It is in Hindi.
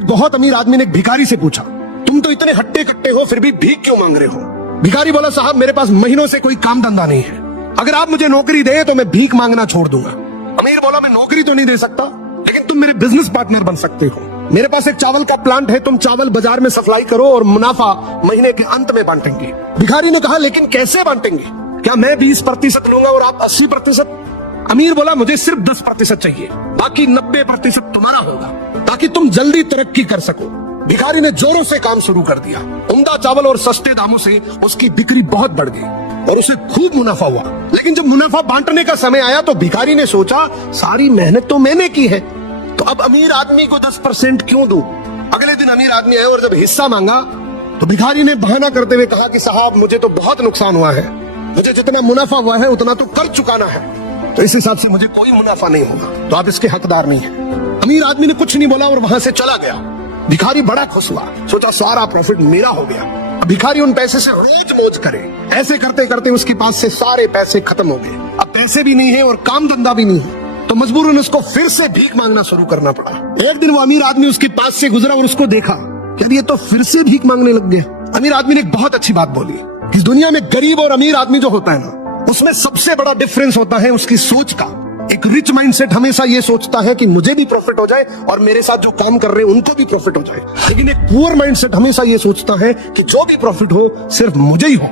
एक बहुत अमीर आदमी ने एक भिखारी से पूछा, तुम तो इतने हट्टे कट्टे हो फिर भी भीख क्यों मांग रहे हो? भिखारी बोला, साहब मेरे पास महीनों से कोई काम धंधा नहीं है, अगर आप मुझे नौकरी दे तो मैं भीख मांगना छोड़ दूंगा। अमीर बोला, मैं नौकरी तो नहीं दे सकता, लेकिन तुम मेरे बिजनेस पार्टनर बन सकते हो। मेरे पास एक चावल का प्लांट है, तुम चावल बाजार में सप्लाई करो और मुनाफा महीने के अंत में बांटेंगे। भिखारी ने कहा, लेकिन कैसे बांटेंगे? क्या मैं 20% लूंगा और आप 80%? अमीर बोला, मुझे सिर्फ 10% चाहिए, बाकी 90% तुम्हारा होगा, ताकि तुम जल्दी तरक्की कर सको। भिखारी ने जोरों से काम शुरू कर दिया। उम्दा चावल और सस्ते दामों से उसकी बिक्री बहुत बढ़ गई और उसे खूब मुनाफा हुआ। लेकिन जब मुनाफा बांटने का समय आया तो भिखारी ने सोचा, सारी मेहनत तो मैंने की है, तो अब अमीर आदमी को 10% क्यों दूं? अगले दिन अमीर आदमी आया और जब हिस्सा मांगा तो भिखारी ने बहाना करते हुए कहा कि साहब मुझे तो बहुत नुकसान हुआ है, मुझे जितना मुनाफा हुआ है उतना तो कर चुकाना है, तो इस हिसाब से मुझे कोई मुनाफा नहीं होगा, तो आप इसके हकदार नहीं है। अमीर आदमी ने कुछ नहीं बोला और वहां से चला गया। भिखारी बड़ा खुश हुआ, सोचा सारा प्रॉफिट मेरा हो गया। अब भिखारी उन पैसे से रोज मौज करे। ऐसे करते करते उसके पास से सारे पैसे खत्म हो गए। अब पैसे भी नहीं है और काम धंधा भी नहीं है, तो मजबूरन उसको फिर से भीख मांगना शुरू करना पड़ा। एक दिन वो अमीर आदमी उसके पास से गुजरा और उसको देखा कि ये तो फिर से भीख मांगने लग गया। अमीर आदमी ने एक बहुत अच्छी बात बोली, इस दुनिया में गरीब और अमीर आदमी जो होता है ना, उसमें सबसे बड़ा डिफरेंस होता है उसकी सोच का। एक रिच माइंडसेट हमेशा ये सोचता है कि मुझे भी प्रॉफिट हो जाए और मेरे साथ जो काम कर रहे हैं उनको भी प्रॉफिट हो जाए, लेकिन एक पुअर माइंडसेट हमेशा ये सोचता है कि जो भी प्रॉफिट हो सिर्फ मुझे ही हो।